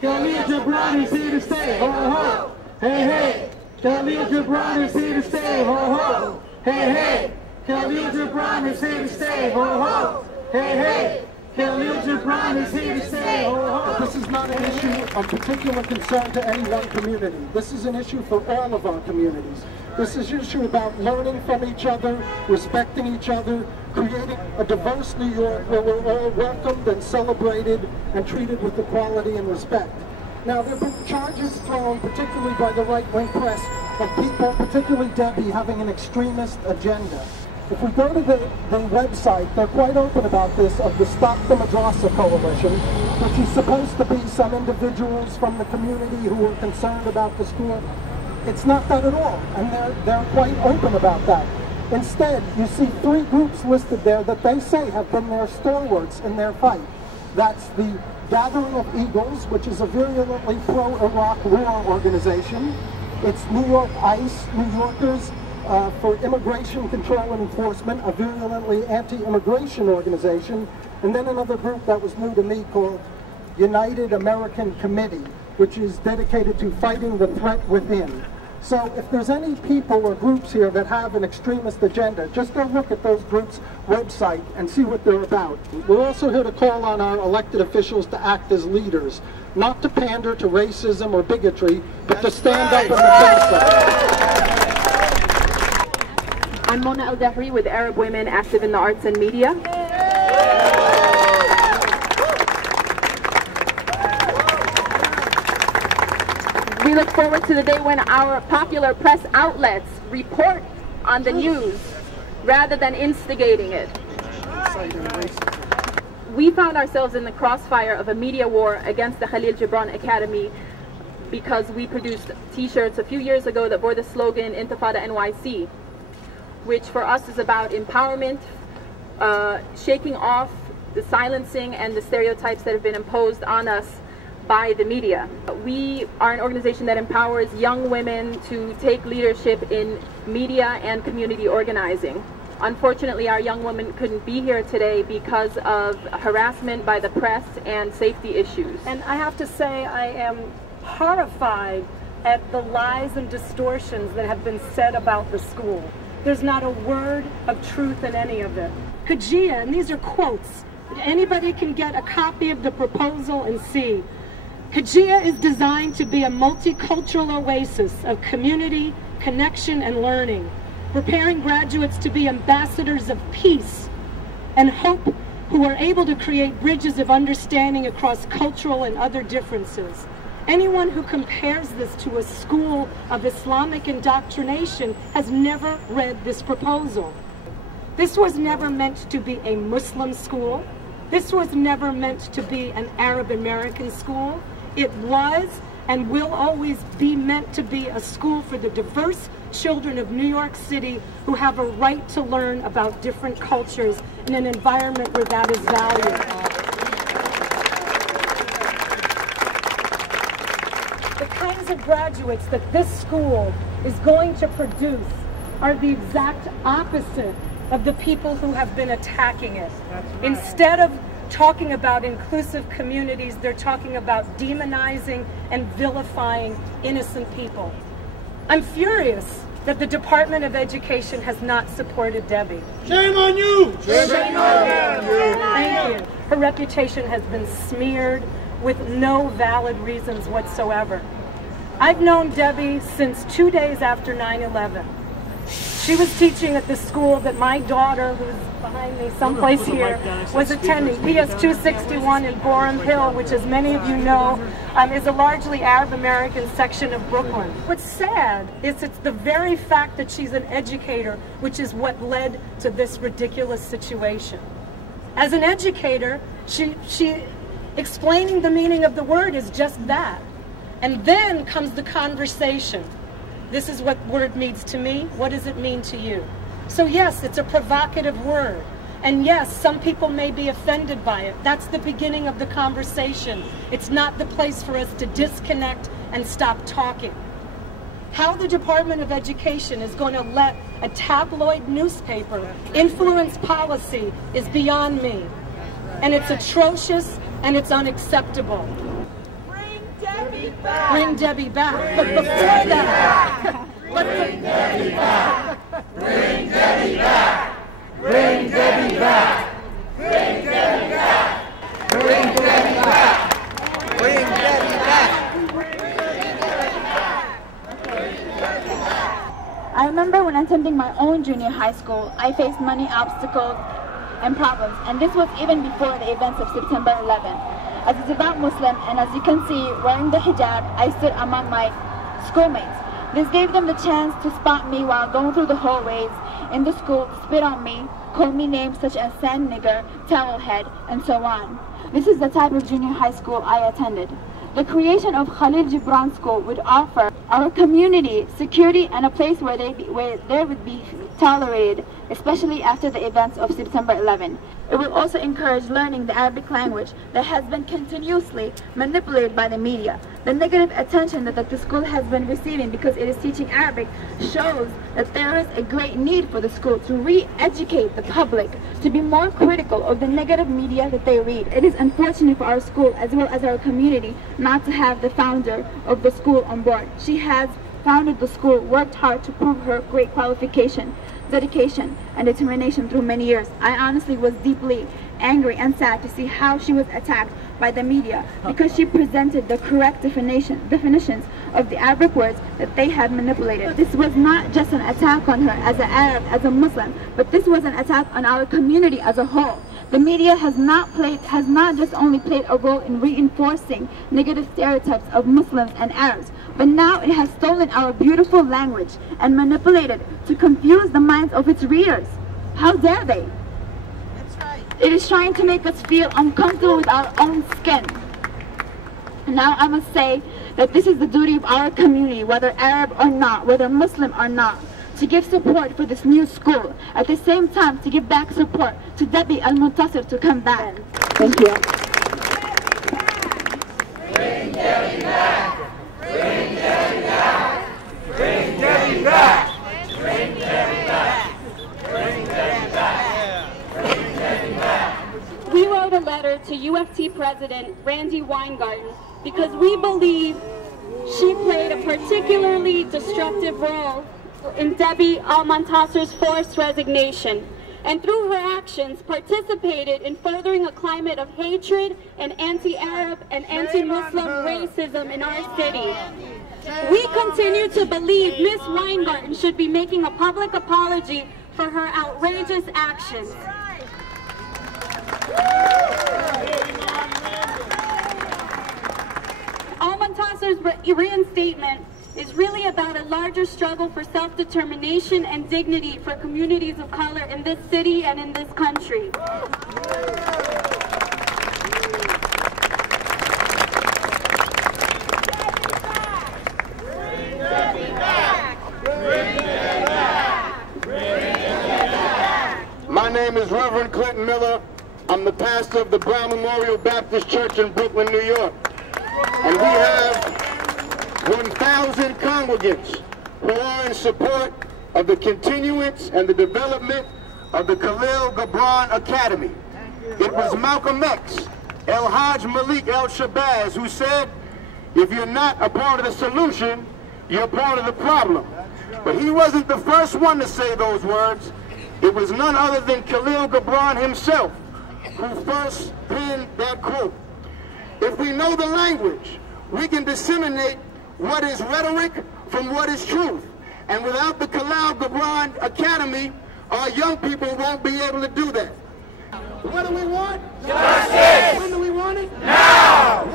Khalil Gibran is here to stay, ho ho. Hey hey, Khalil Gibran is here to stay, ho ho. Hey hey, Khalil Gibran is here to stay, ho ho. Hey hey, Khalil Gibran is here to stay, ho ho. This is not an issue of particular concern to any one community. This is an issue for all of our communities. This is an issue about learning from each other, respecting each other, creating a diverse New York where we're all welcomed and celebrated and treated with equality and respect. Now, there have been charges thrown, particularly by the right-wing press, of people, particularly Debbie, having an extremist agenda. If we go to the website, they're quite open about this, of the Stop the Madrasa Coalition, which is supposed to be some individuals from the community who are concerned about the school. It's not that at all, and they're quite open about that. Instead, you see 3 groups listed there that they say have been their stalwarts in their fight. That's the Gathering of Eagles, which is a virulently pro-Iraq war organization. It's New York ICE, New Yorkers for Immigration Control and Enforcement, a virulently anti-immigration organization. And then another group that was new to me called United American Committee, which is dedicated to fighting the threat within. So if there's any people or groups here that have an extremist agenda, just go look at those groups' website and see what they're about. We're also here to call on our elected officials to act as leaders, not to pander to racism or bigotry, but to stand up and defend them. I'm Mona El-Dahri with Arab Women Active in the Arts and Media. We look forward to the day when our popular press outlets report on the news rather than instigating it. We found ourselves in the crossfire of a media war against the Khalil Gibran Academy because we produced t-shirts a few years ago that bore the slogan Intifada NYC, which for us is about empowerment, shaking off the silencing and the stereotypes that have been imposed on us by the media. We are an organization that empowers young women to take leadership in media and community organizing. Unfortunately, our young women couldn't be here today because of harassment by the press and safety issues. And I have to say, I am horrified at the lies and distortions that have been said about the school. There's not a word of truth in any of it. KGIA, and these are quotes, anybody can get a copy of the proposal and see. KGIA is designed to be a multicultural oasis of community, connection, and learning, preparing graduates to be ambassadors of peace and hope who are able to create bridges of understanding across cultural and other differences. Anyone who compares this to a school of Islamic indoctrination has never read this proposal. This was never meant to be a Muslim school. This was never meant to be an Arab American school. It was and will always be meant to be a school for the diverse children of New York City who have a right to learn about different cultures in an environment where that is valued. The kinds of graduates that this school is going to produce are the exact opposite of the people who have been attacking it. Instead of talking about inclusive communities, they're talking about demonizing and vilifying innocent people. I'm furious that the Department of Education has not supported Debbie. Shame on you! Shame on you! Thank you. Her reputation has been smeared with no valid reasons whatsoever. I've known Debbie since 2 days after 9/11. She was teaching at the school that my daughter, who's behind me someplace here, was attending, PS 261 in Gorham Hill, which, as many of you know, is a largely Arab American section of Brooklyn. What's sad is it's the very fact that she's an educator which is what led to this ridiculous situation. As an educator, she explaining the meaning of the word is just that. And then comes the conversation. This is what word means to me. What does it mean to you? So yes, it's a provocative word. And yes, some people may be offended by it. That's the beginning of the conversation. It's not the place for us to disconnect and stop talking. How the Department of Education is going to let a tabloid newspaper influence policy is beyond me. And it's atrocious and it's unacceptable. Bring Debbie back. But before that, Bring Debbie back! Bring Debbie back! Bring Debbie back! Bring Debbie back! Bring Debbie back! Bring Debbie back! I remember when attending my own junior high school, I faced many obstacles and problems, and this was even before the events of September 11. As a devout Muslim, and as you can see, wearing the hijab, I stood among my schoolmates. This gave them the chance to spot me while going through the hallways in the school, spit on me, call me names such as sand nigger, towel head, and so on. This is the type of junior high school I attended. The creation of Khalil Gibran School would offer our community security and a place where they would be tolerated, especially after the events of September 11. It will also encourage learning the Arabic language that has been continuously manipulated by the media. The negative attention that the school has been receiving because it is teaching Arabic shows that there is a great need for the school to re-educate the public, to be more critical of the negative media that they read. It is unfortunate for our school as well as our community not to have the founder of the school on board. She has founded the school, worked hard to prove her great qualification, dedication, and determination through many years. I honestly was deeply angry and sad to see how she was attacked by the media because she presented the correct definitions of the Arabic words that they had manipulated. This was not just an attack on her as an Arab, as a Muslim, but this was an attack on our community as a whole. The media has not just only played a role in reinforcing negative stereotypes of Muslims and Arabs, but now it has stolen our beautiful language and manipulated to confuse the minds of its readers. How dare they? That's right. It is trying to make us feel uncomfortable with our own skin. Now I must say that this is the duty of our community, whether Arab or not, whether Muslim or not, to give support for this new school. At the same time, to give back support to Debbie Almontaser to come back. Thank you. Bring Debbie back! Bring Debbie back! Bring Debbie back! Bring Debbie back! Bring Debbie back! Bring Debbie back! We wrote a letter to UFT President Randy Weingarten because we believe she played a particularly destructive role in Debbie Almontaser's forced resignation, and through her actions participated in furthering a climate of hatred and anti-Arab and anti-Muslim racism in our city. We continue to believe Ms. Weingarten should be making a public apology for her outrageous actions. Almontaser's reinstatement is really about a larger struggle for self-determination and dignity for communities of color in this city and in this country. My name is Reverend Clinton Miller. I'm the pastor of the Brown Memorial Baptist Church in Brooklyn, New York. And we have 1,000 congregants who are in support of the continuance and the development of the Khalil Gibran Academy. It was Malcolm X, El-Hajj Malik El-Shabazz, who said, if you're not a part of the solution, you're part of the problem. But he wasn't the first one to say those words. It was none other than Khalil Gibran himself who first penned that quote. If we know the language, we can disseminate what is rhetoric from what is truth. And without the Khalil Gibran Academy, our young people won't be able to do that. What do we want? Justice! When do we want it? Now!